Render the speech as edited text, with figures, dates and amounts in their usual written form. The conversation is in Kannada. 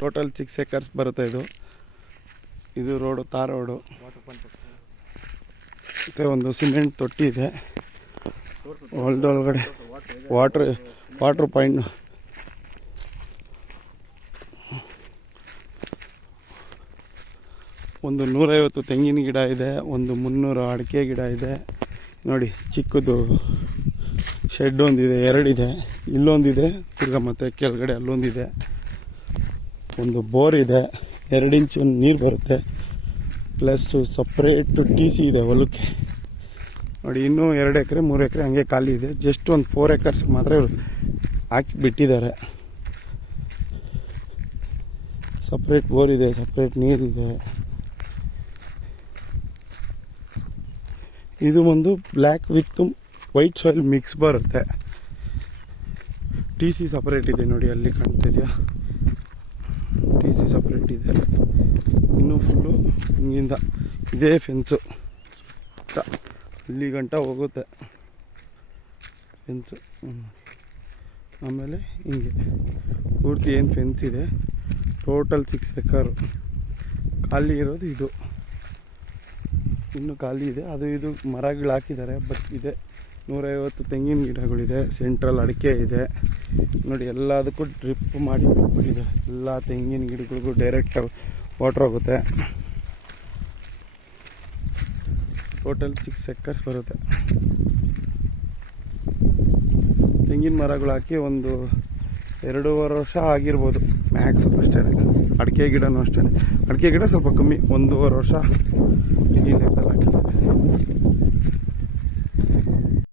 ಟೋಟಲ್ 6 ಎಕರ್ಸ್ ಬರುತ್ತೆ ಇದು ರೋಡು, ತಾರ್ ರೋಡು. ಮತ್ತು ಒಂದು ಸಿಮೆಂಟ್ ತೊಟ್ಟಿ ಇದೆ. ಒಳಗಡೆ ವಾಟ್ರ್ ಪಾಯಿಂಟ್. ಒಂದು 150 ತೆಂಗಿನ ಗಿಡ ಇದೆ, ಒಂದು 300 ಅಡಿಕೆ ಗಿಡ ಇದೆ. ನೋಡಿ, ಚಿಕ್ಕದು ಶೆಡ್ ಒಂದಿದೆ, 2 ಇದೆ. ಇಲ್ಲೊಂದಿದೆ, ತಿರ್ಗಾ ಮತ್ತೆ ಕೆಳಗಡೆ ಅಲ್ಲೊಂದಿದೆ. ಒಂದು ಬೋರ್ ಇದೆ, 2 ಇಂಚು ನೀರು ಬರುತ್ತೆ. ಪ್ಲಸ್ ಸಪ್ರೇಟ್ TC ಇದೆ ಹೊಲಕ್ಕೆ. ನೋಡಿ, ಇನ್ನೂ 2 ಎಕರೆ 3 ಎಕರೆ ಹಂಗೆ ಖಾಲಿ ಇದೆ. ಜಸ್ಟ್ ಒಂದು 4 ಎಕರ್ಸ್ ಮಾತ್ರ ಇವರು ಹಾಕಿ ಬಿಟ್ಟಿದ್ದಾರೆ. ಸಪ್ರೇಟ್ ಬೋರ್ ಇದೆ, ಸಪ್ರೇಟ್ ನೀರಿದೆ. ಇದು ಒಂದು black with white soil mix ಬರುತ್ತೆ. TC ಸಪ್ರೇಟ್ ಇದೆ. ನೋಡಿ, ಅಲ್ಲಿ ಕಾಣ್ತಿದೆಯಾ, TC ಸಪ್ರೇಟ್ ಇದೆ. ಇನ್ನೂ ಫುಲ್ಲು ಹಿಂಗಿಂದ ಇದೇ ಫೆನ್ಸು ಇಲ್ಲಿ ಗಂಟ ಹೋಗುತ್ತೆ ಫೆನ್ಸು. ಆಮೇಲೆ ಹಿಂಗೆ ಪೂರ್ತಿ ಏನು ಫೆನ್ಸ್ ಇದೆ. ಟೋಟಲ್ 6 ಎಕರು ಖಾಲಿ ಇರೋದು. ಇದು ಇನ್ನೂ ಖಾಲಿ ಇದೆ. ಇದು ಮರಗಳು ಹಾಕಿದ್ದಾರೆ. ಬಟ್ ಇದೆ 150 ತೆಂಗಿನ ಗಿಡಗಳಿದೆ, ಸೆಂಟ್ರಲ್ ಅಡಿಕೆ ಇದೆ. ನೋಡಿ, ಎಲ್ಲದಕ್ಕೂ ಡ್ರಿಪ್ ಮಾಡಿ ಬಿಟ್ಬಿಟ್ಟಿದೆ. ಎಲ್ಲ ತೆಂಗಿನ ಗಿಡಗಳಿಗೂ ಡೈರೆಕ್ಟ್ ವಾಟ್ರ್ ಹೋಗುತ್ತೆ. ಟೋಟಲ್ 6 ಎಕರ್ಸ್ ಬರುತ್ತೆ. ತೆಂಗಿನ ಮರಗಳು ಹಾಕಿ ಒಂದು 2.5 ವರ್ಷ ಆಗಿರ್ಬೋದು ಮ್ಯಾಕ್ಸ್. ಅಷ್ಟೇ. ಅಡಿಕೆ ಗಿಡನೂ ಅಷ್ಟೇ. ಅಡಿಕೆ ಗಿಡ ಸ್ವಲ್ಪ ಕಮ್ಮಿ, 1.5 ವರ್ಷ ಈ ಲೆಕ್ಕದಲ್ಲಿ ಹಾಕಿದ್ದಾರೆ.